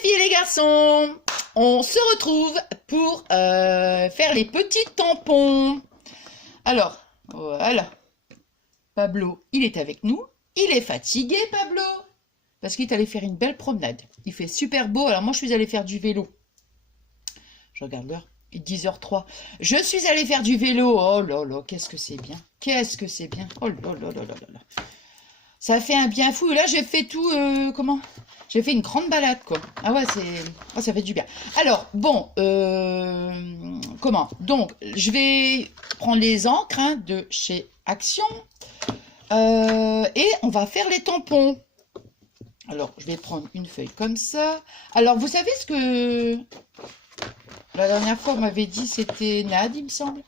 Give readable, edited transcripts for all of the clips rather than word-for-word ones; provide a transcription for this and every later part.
filles et les garçons, on se retrouve pour faire les petits tampons. Alors, voilà. Pablo, il est avec nous. Il est fatigué, Pablo, parce qu'il est allé faire une belle promenade. Il fait super beau. Alors moi, je suis allée faire du vélo. Je regarde l'heure. Il est 10h03. Je suis allée faire du vélo. Oh là là, qu'est-ce que c'est bien. Qu'est-ce que c'est bien. Oh là là là là là là. Ça fait un bien fou. Et là, j'ai fait tout... comment? J'ai fait une grande balade, quoi. Ah ouais, ça fait du bien. Alors, bon, comment? Donc, je vais prendre les encres hein, de chez Action. Et on va faire les tampons. Alors, je vais prendre une feuille comme ça. Alors, vous savez ce que... La dernière fois, on m'avait dit, c'était Nad, il me semble.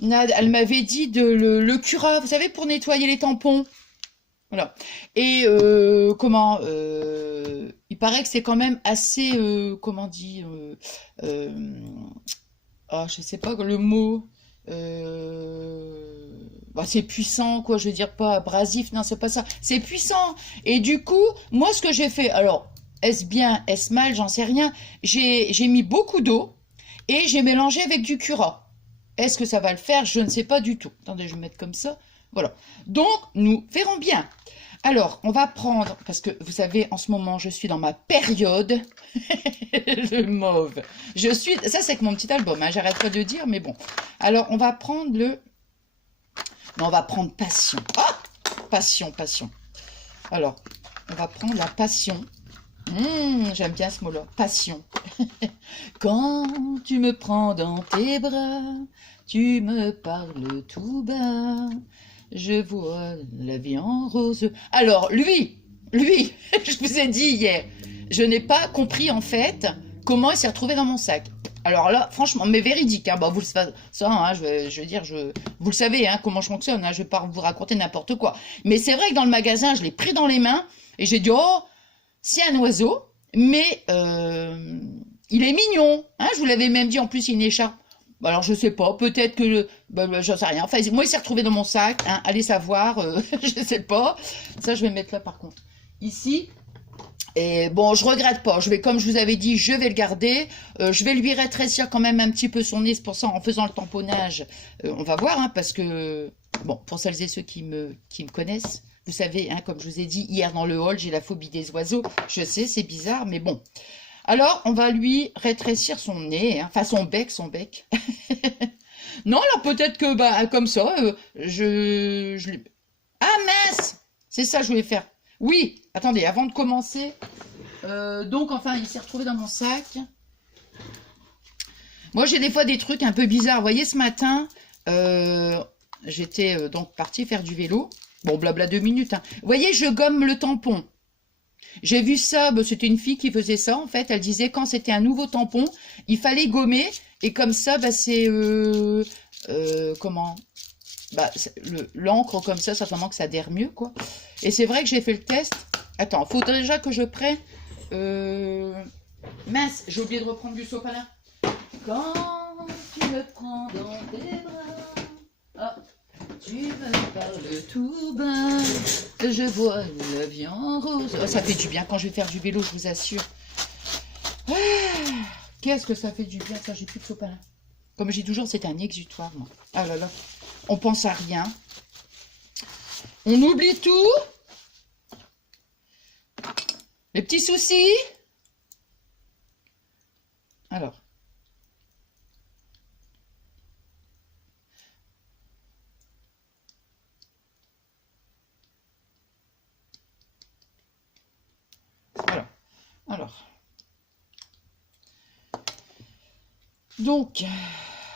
Nad, elle m'avait dit le Cura, vous savez, pour nettoyer les tampons. Voilà. Et comment il paraît que c'est quand même assez, comment on dit, ah, je sais pas le mot. Bah, c'est puissant, quoi. Je veux dire pas abrasif, non, c'est pas ça. C'est puissant. Et du coup, moi, ce que j'ai fait, alors, est-ce bien, est-ce mal, j'en sais rien. J'ai mis beaucoup d'eau et j'ai mélangé avec du Cura. Est-ce que ça va le faire? Je ne sais pas du tout. Attendez, je vais mettre comme ça. Voilà. Donc, nous verrons bien. Alors, on va prendre, parce que vous savez, en ce moment, je suis dans ma période, le mauve. Ça c'est que mon petit album, hein, j'arrête pas de dire, mais bon. Alors, on va prendre non, on va prendre Passion. Ah, Passion, Passion. Alors, on va prendre la Passion. J'aime bien ce mot-là, Passion. Quand tu me prends dans tes bras, tu me parles tout bas. Je vois la vie en rose. Alors, lui, je vous ai dit hier, je n'ai pas compris en fait comment il s'est retrouvé dans mon sac. Alors là, franchement, mais véridique, hein, bah vous le savez, ça, hein, je veux dire, vous le savez, hein, comment je fonctionne, hein, je ne vais pas vous raconter n'importe quoi. Mais c'est vrai que dans le magasin, je l'ai pris dans les mains et j'ai dit, oh, c'est un oiseau, mais il est mignon. Hein, je vous l'avais même dit, en plus, il a une écharpe. Alors, je sais pas, peut-être que... j'en sais rien. Enfin, moi, il s'est retrouvé dans mon sac. Hein, allez savoir, je sais pas. Ça, je vais mettre là, par contre. Ici. Et bon, je regrette pas. Comme je vous avais dit, je vais le garder. Je vais lui rétrécir quand même un petit peu son nez. C'est pour ça, en faisant le tamponnage, on va voir. Hein, parce que, bon, pour celles et ceux qui me connaissent, vous savez, hein, comme je vous ai dit, hier dans le hall, j'ai la phobie des oiseaux. Je sais, c'est bizarre, mais bon. Alors, on va lui rétrécir son nez, hein, enfin son bec. Non, alors peut-être que, bah, comme ça, Ah mince! C'est ça que je voulais faire. Oui, attendez, avant de commencer, donc enfin, il s'est retrouvé dans mon sac. Moi, j'ai des fois des trucs un peu bizarres. Vous voyez, ce matin, j'étais donc partie faire du vélo. Bon, blabla 2 minutes. Hein. Vous voyez, je gomme le tampon. J'ai vu ça, bah, c'était une fille qui faisait ça en fait, elle disait quand c'était un nouveau tampon, il fallait gommer, et comme ça, bah, c'est, comment, bah, l'encre comme ça vraiment que ça adhère mieux, quoi. Et c'est vrai que j'ai fait le test, attends, faut déjà que je prenne, mince, j'ai oublié de reprendre du sopalin. Quand tu me prends dans tes bras, ah. Tu me parles tout bas, je vois la vie en rose. Oh, ça fait du bien quand je vais faire du vélo, je vous assure. Ah, qu'est-ce que ça fait du bien, ça, j'ai plus de sopalin. Comme je dis toujours, c'est un exutoire, moi. Ah là là, on pense à rien. On oublie tout. Les petits soucis. Alors. Voilà. Alors. Donc,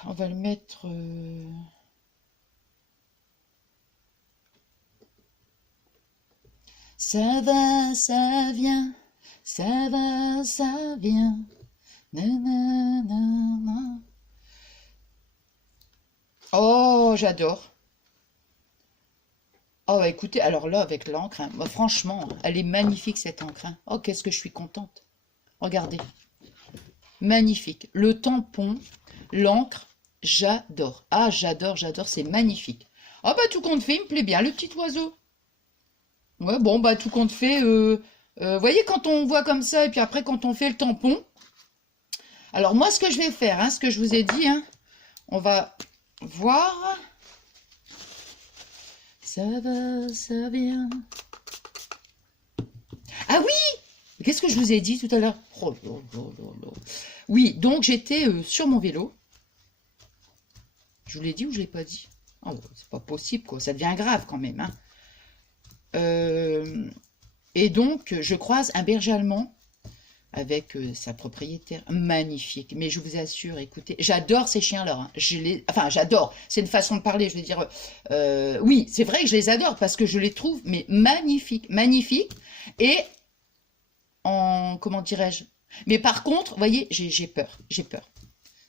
on va le mettre... Ça va, ça vient. Ça va, ça vient. Nanana. Oh, j'adore. Oh, écoutez, alors là, avec l'encre, hein, bah, franchement, elle est magnifique, cette encre. Hein. Oh, qu'est-ce que je suis contente. Regardez. Magnifique. Le tampon, l'encre, j'adore. Ah, j'adore, c'est magnifique. Ah, bah, tout compte fait, il me plaît bien, le petit oiseau. Ouais, bon, bah, tout compte fait, Vous voyez, quand on voit comme ça, et puis après, quand on fait le tampon. Alors, moi, ce que je vais faire, hein, ce que je vous ai dit, hein, on va voir. Ça va, ça vient. Ah oui! Qu'est-ce que je vous ai dit tout à l'heure? Oh, là, là, là, là. Oui, donc j'étais sur mon vélo. Je vous l'ai dit ou je ne l'ai pas dit? Oh, c'est pas possible, quoi. Ça devient grave quand même. Hein. Et donc, je croise un berger allemand avec sa propriétaire. Magnifique. Mais je vous assure, écoutez, j'adore ces chiens-là. Hein. Enfin, j'adore. C'est une façon de parler. Je veux dire, oui, c'est vrai que je les adore parce que je les trouve, mais magnifiques. Magnifiques. Et comment dirais-je? Mais par contre, vous voyez, j'ai peur. J'ai peur.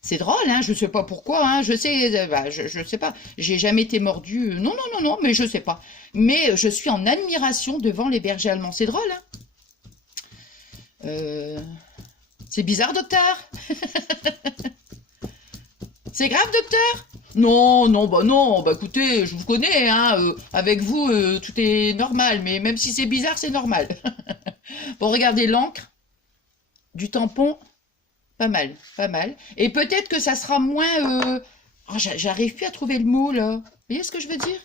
C'est drôle, hein, je sais pas pourquoi, hein, je sais, bah, je sais pas, j'ai jamais été mordu, non, non, non, non, mais je sais pas. Mais je suis en admiration devant les bergers allemands, c'est drôle, hein. C'est bizarre, docteur? C'est grave, docteur? Non, non, bah écoutez, je vous connais, hein, avec vous, tout est normal, mais même si c'est bizarre, c'est normal. Bon, regardez l'encre du tampon. Pas mal, pas mal. Et peut-être que ça sera moins... Oh, j'arrive plus à trouver le mot, là. Vous voyez ce que je veux dire?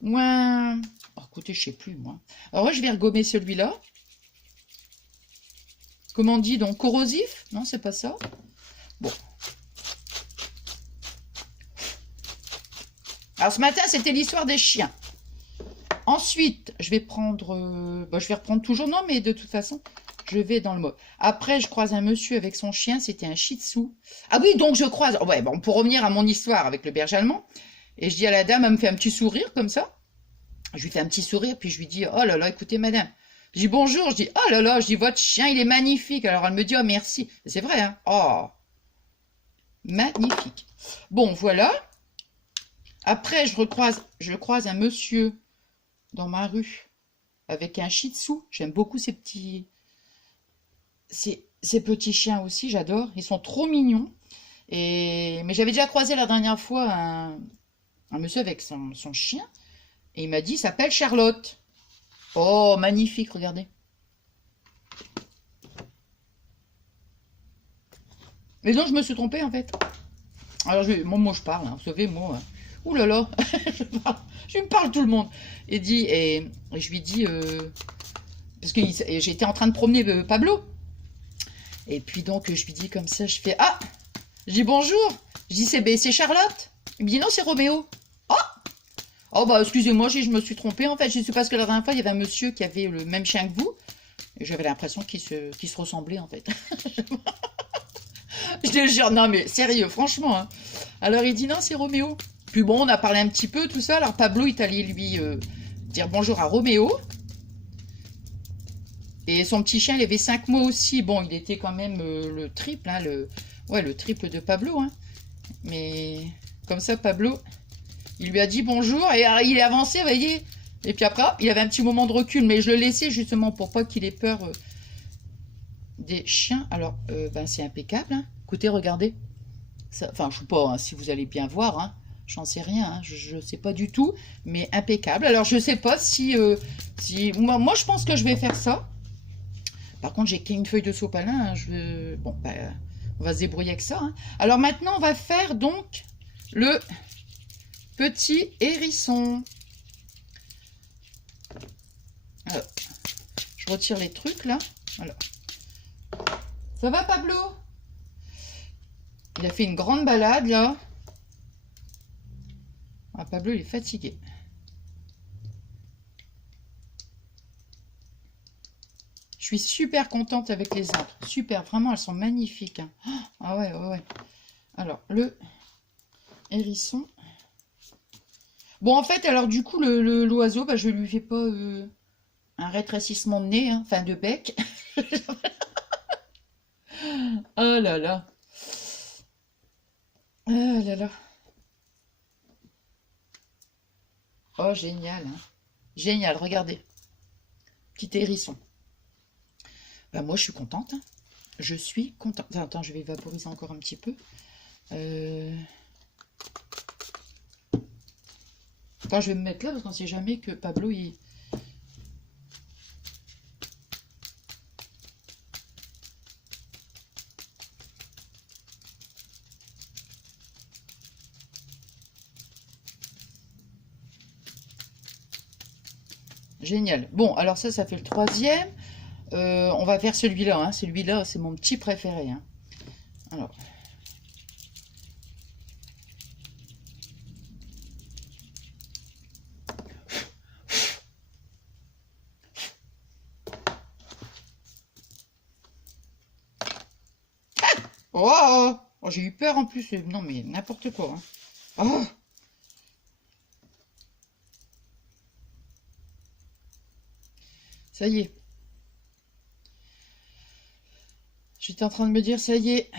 Moins... Oh, écoutez, je sais plus, moi. Alors, moi, je vais regommer celui-là. Comment on dit, donc, corrosif? Non, c'est pas ça. Bon. Alors, ce matin, c'était l'histoire des chiens. Ensuite, je vais prendre... Bah, je vais reprendre toujours... Non, mais de toute façon... Je vais dans le mot. Après, je croise un monsieur avec son chien, c'était un shih tzu. Ah oui, donc je croise. Ouais, bon, pour revenir à mon histoire avec le berger allemand, et je dis à la dame, elle me fait un petit sourire comme ça. Je lui fais un petit sourire, puis je lui dis, oh là là, écoutez, madame. Je dis bonjour, je dis, oh là là, je dis, votre chien, il est magnifique. Alors elle me dit, oh merci. C'est vrai, hein. Oh, magnifique. Bon, voilà. Après, je croise un monsieur dans ma rue avec un shih tzu. J'aime beaucoup ces petits chiens aussi, j'adore. Ils sont trop mignons. Mais j'avais déjà croisé la dernière fois un monsieur avec son chien. Et il m'a dit, il s'appelle Charlotte. Oh, magnifique, regardez. Mais donc, je me suis trompée, en fait. Alors, moi, je parle, hein, vous savez, moi. Ouh là là, je me parle tout le monde. Et je lui dis, parce que j'étais en train de promener Pablo. Et puis donc, je lui dis comme ça, je fais, ah, je dis bonjour. Je dis, c'est Charlotte. Il me dit, non, c'est Roméo. Oh, oh bah, excusez-moi, je me suis trompée, en fait. Je sais parce que la dernière fois, il y avait un monsieur qui avait le même chien que vous. Et j'avais l'impression qu'il se ressemblait, en fait. Je te jure, non, mais sérieux, franchement. Hein. Alors, il dit, non, c'est Roméo. Puis bon, on a parlé un petit peu, tout ça. Alors, Pablo est allé lui dire bonjour à Roméo. Et son petit chien, il avait 5 mois aussi. Bon, il était quand même le triple, hein, le triple de Pablo. Hein. Mais comme ça, Pablo, il lui a dit bonjour et il est avancé, vous voyez. Et puis après, il avait un petit moment de recul, mais je le laissais justement pour pas qu'il ait peur des chiens. Alors, ben, c'est impeccable. Hein. Écoutez, regardez. Ça, enfin, je sais pas hein, si vous allez bien voir. Hein. J'en sais rien. Hein. Je ne sais pas du tout, mais impeccable. Alors, je sais pas si moi, je pense que je vais faire ça. Par contre, j'ai qu'une feuille de sopalin. Hein, bon, bah, on va se débrouiller avec ça. Hein. Alors maintenant, on va faire donc le petit hérisson. Alors, je retire les trucs là. Voilà. Ça va, Pablo? Il a fait une grande balade là. Ah, Pablo, il est fatigué. Je suis super contente avec les arbres. Super, vraiment, elles sont magnifiques. Hein. Ah ouais, ouais, ouais. Alors, le hérisson. Bon, en fait, alors du coup, l'oiseau, bah, je lui fais pas un rétrécissement de nez, hein, enfin de bec. Oh là là. Oh là là. Oh, génial. Hein. Génial, regardez. Petit hérisson. Bah, moi, je suis contente. Hein. Je suis contente. Attends, je vais vaporiser encore un petit peu. Enfin, je vais me mettre là parce qu'on ne sait jamais que Pablo, il... génial. Bon, alors ça fait le troisième. On va faire celui-là. Hein. Celui-là, c'est mon petit préféré. Hein. Alors. Oh, oh, j'ai eu peur en plus. Non, mais n'importe quoi. Hein. Oh. Ça y est. J'étais en train de me dire, ça y est.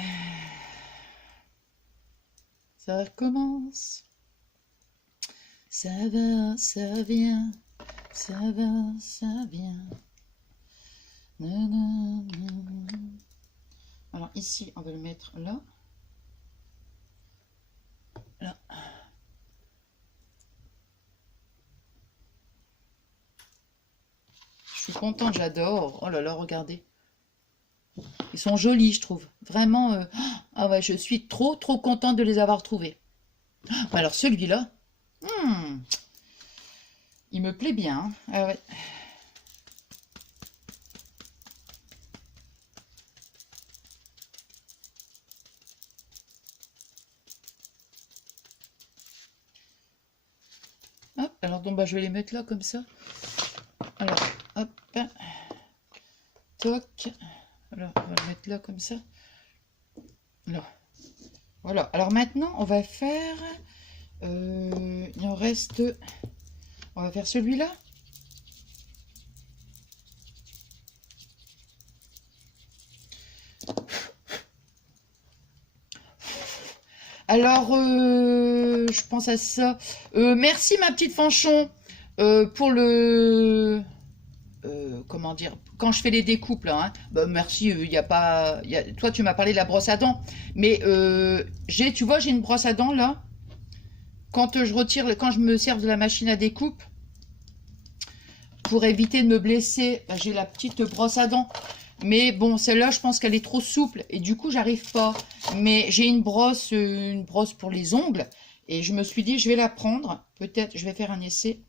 Ça recommence. Ça va, ça vient. Ça va, ça vient. Nanana. Alors ici, on va le mettre là. Là. Je suis contente, j'adore. Oh là là, regardez. Ils sont jolis, je trouve. Vraiment, ah ouais, je suis trop contente de les avoir trouvés. Alors celui-là, il me plaît bien. Hein. Ah ouais. Hop, alors donc, bah, je vais les mettre là comme ça. Alors, hop, toc. Alors, on va le mettre là comme ça. Là. Voilà. Alors maintenant, on va faire... il en reste... On va faire celui-là. Alors, je pense à ça. Merci ma petite Fanchon pour le... comment dire, quand je fais les découpes là, hein, bah merci, il y a pas, toi tu m'as parlé de la brosse à dents, mais tu vois, j'ai une brosse à dents là, quand je retire, quand je me sers de la machine à découpe, pour éviter de me blesser, bah, j'ai la petite brosse à dents, mais bon, celle-là, je pense qu'elle est trop souple, et du coup, j'arrive pas, mais j'ai une brosse pour les ongles, et je me suis dit, je vais la prendre, peut-être, je vais faire un essai.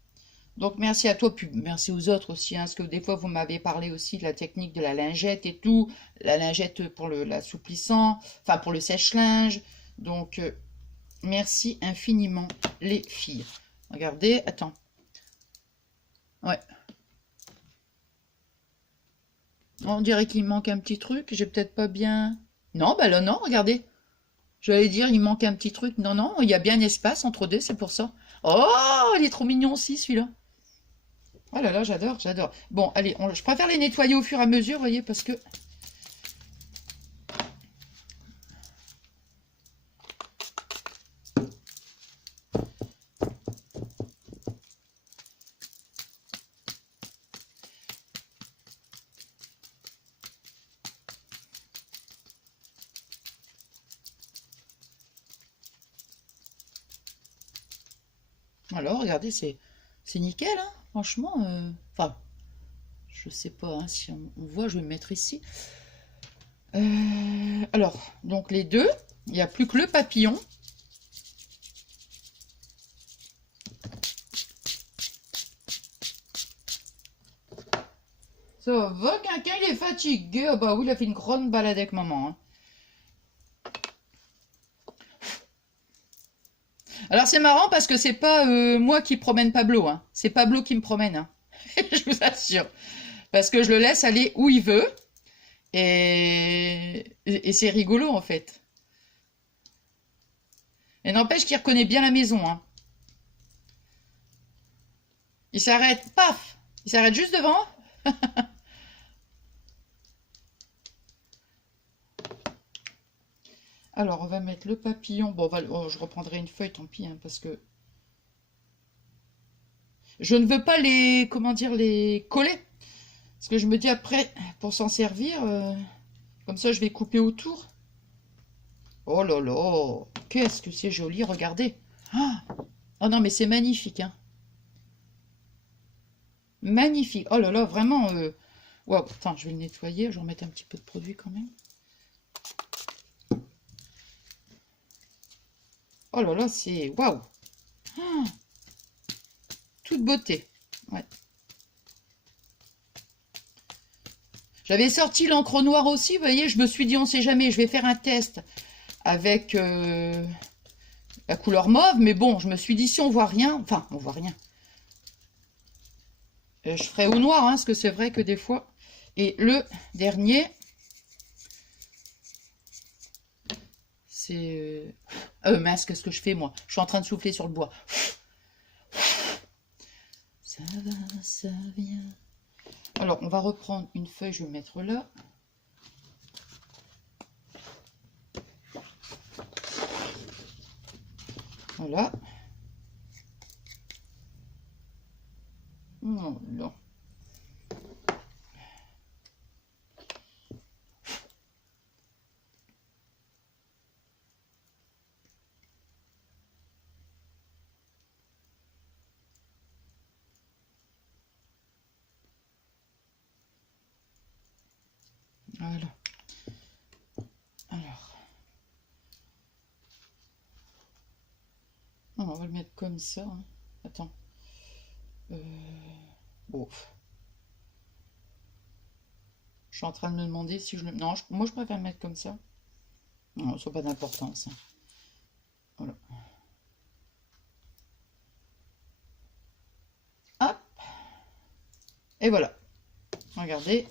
Donc, merci à toi, puis merci aux autres aussi, hein, parce que des fois, vous m'avez parlé aussi de la technique de la lingette et tout, la lingette pour l'assouplissant, enfin pour le sèche-linge. Donc, merci infiniment, les filles. Regardez, attends. Ouais. On dirait qu'il manque un petit truc, j'ai peut-être pas bien... Non, bah là, non, regardez. J'allais dire, il manque un petit truc. Non, non, il y a bien un espace entre deux, c'est pour ça. Oh, il est trop mignon aussi, celui-là. Oh là là, j'adore, j'adore. Bon, allez, je préfère les nettoyer au fur et à mesure, vous voyez, parce que... Alors, regardez, c'est nickel, hein, franchement. Enfin, je sais pas hein, si on voit, je vais me mettre ici. Alors, donc les deux, il n'y a plus que le papillon. Ça va, quelqu'un, il est fatigué. Ah bah oui, il a fait une grande balade avec maman. Hein. Alors c'est marrant parce que c'est pas moi qui promène Pablo, hein. C'est Pablo qui me promène, hein. Je vous assure. Parce que je le laisse aller où il veut. Et c'est rigolo en fait. Et n'empêche qu'il reconnaît bien la maison, hein. Il s'arrête, paf! Il s'arrête juste devant. Alors, on va mettre le papillon. Bon, je reprendrai une feuille, tant pis, hein, parce que je ne veux pas les, comment dire, les coller. Parce que je me dis après, pour s'en servir, comme ça, je vais couper autour. Oh là là, qu'est-ce que c'est joli, regardez. Ah oh non, mais c'est magnifique, hein. Magnifique. Oh là là, vraiment. Wow. Attends, je vais le nettoyer. Je vais remettre un petit peu de produit quand même. Oh là là, c'est... Waouh. Ah toute beauté. Ouais. J'avais sorti l'encre noire aussi, vous voyez, je me suis dit, on sait jamais, je vais faire un test avec la couleur mauve, mais bon, je me suis dit, si on voit rien, enfin, on voit rien. Je ferai au noir, hein, parce que c'est vrai que des fois... Et le dernier, c'est... mince, qu'est-ce que je fais, moi? Je suis en train de souffler sur le bois. Ça va, ça vient. Alors, on va reprendre une feuille, je vais mettre là. Voilà. Non, non. Voilà. Alors. Non, on va le mettre comme ça. Hein. Attends. Bon. Je suis en train de me demander si je le... Non, moi je préfère le mettre comme ça. Non, ça n'a pas d'importance. Hein. Voilà. Hop. Et voilà. Regardez.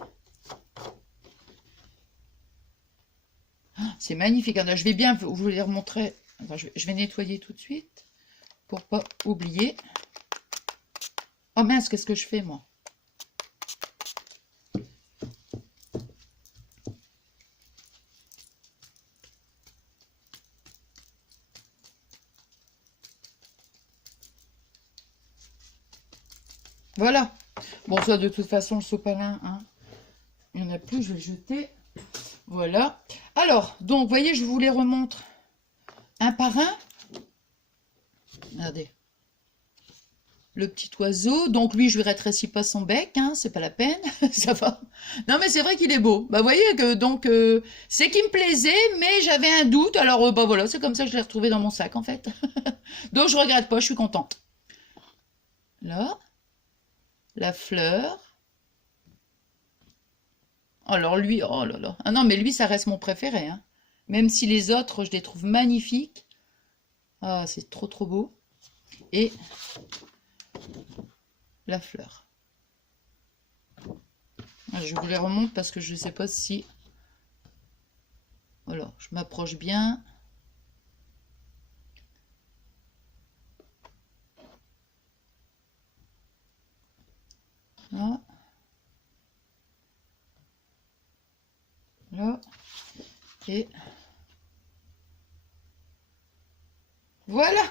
C'est magnifique. Alors, je vais bien vous les remontrer. Attends, je vais nettoyer tout de suite pour pas oublier. Oh mince, qu'est-ce que je fais moi? Voilà. Bon, ça, de toute façon, le sopalin, hein, il n'y en a plus, je vais le jeter. Voilà. Alors, donc, vous voyez, je vous les remontre un par un. Regardez. Le petit oiseau. Donc, lui, je lui rétrécis pas son bec, hein, c'est pas la peine. Ça va. Non, mais c'est vrai qu'il est beau. Bah, vous voyez que, donc, c'est qu'il me plaisait, mais j'avais un doute. Alors, bah voilà, c'est comme ça que je l'ai retrouvé dans mon sac, en fait. Donc, je regrette pas, je suis contente. Là. La fleur. Alors lui, oh là là. Ah non, mais lui, ça reste mon préféré. Hein. Même si les autres, je les trouve magnifiques. Ah, c'est trop trop beau. Et la fleur. Je vous les remonte parce que je ne sais pas si... Voilà, je m'approche bien. Là. Là. Et voilà.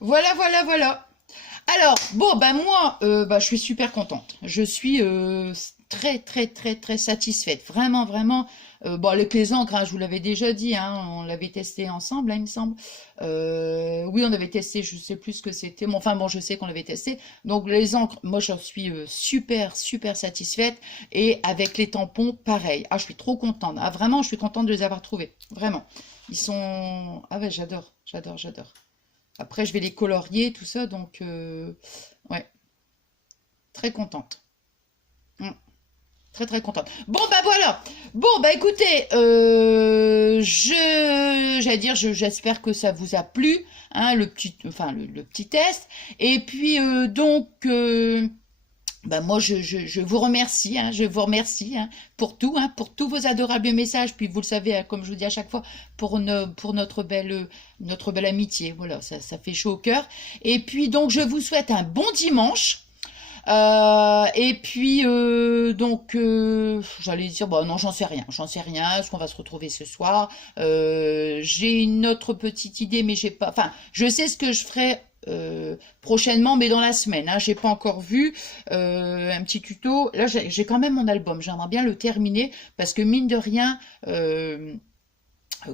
Voilà, voilà, voilà. Alors, bon, ben moi, je suis super contente. Je suis très, très, très, très satisfaite. Vraiment, vraiment. Bon, avec les encres, hein, je vous l'avais déjà dit, hein, on l'avait testé ensemble, hein, il me semble. Oui, on avait testé, je sais plus ce que c'était. Bon, enfin, bon, je sais qu'on l'avait testé. Donc, les encres, moi, j'en suis super, super satisfaite. Et avec les tampons, pareil. Ah, je suis trop contente. Ah, vraiment, je suis contente de les avoir trouvés. Vraiment. Ils sont... Ah ouais, j'adore, j'adore, j'adore. Après, je vais les colorier, tout ça, donc, ouais, très contente. Mm. Très, très contente. Bon, bah voilà. Bon, bah écoutez, j'allais dire, j'espère que ça vous a plu, hein, le petit, enfin, le petit test. Et puis, donc, bah moi, je vous remercie, hein, je vous remercie pour tout, hein, pour tous vos adorables messages. Puis vous le savez, hein, comme je vous dis à chaque fois, pour notre belle amitié. Voilà, ça fait chaud au cœur. Et puis donc, je vous souhaite un bon dimanche. Et puis donc j'allais dire bon non j'en sais rien est-ce qu'on va se retrouver ce soir, j'ai une autre petite idée mais j'ai pas, enfin je sais ce que je ferai prochainement mais dans la semaine, hein, j'ai pas encore vu un petit tuto là, j'ai quand même mon album, j'aimerais bien le terminer parce que mine de rien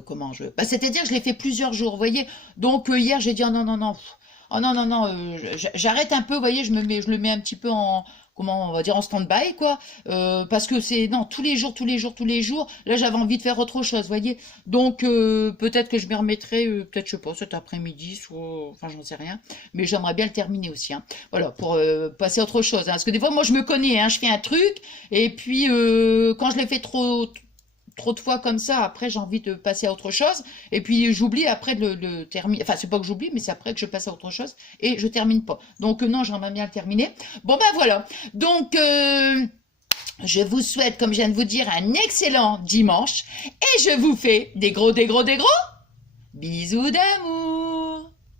comment je... Bah, c'est-à-dire que je l'ai fait plusieurs jours, vous voyez. Donc hier, j'ai dit, oh non, non, non. Oh non, non, non, j'arrête un peu, vous voyez, je le mets un petit peu en... comment on va dire, en stand-by, quoi. Parce que c'est, non, tous les jours, tous les jours, tous les jours. Là, j'avais envie de faire autre chose, voyez. Donc, peut-être que je m'y remettrai, peut-être, je sais pas, cet après-midi, soit, enfin, j'en sais rien. Mais j'aimerais bien le terminer aussi, hein. Voilà, pour passer à autre chose, hein. Parce que des fois, moi, je me connais, hein, je fais un truc, et puis, quand je l'ai fait trop de fois comme ça, après j'ai envie de passer à autre chose, et puis j'oublie après de le terminer, enfin c'est pas que j'oublie, mais c'est après que je passe à autre chose, et je termine pas. Donc non, j'aimerais bien le terminer. Bon ben voilà, donc je vous souhaite, comme je viens de vous dire, un excellent dimanche, et je vous fais des gros bisous d'amour.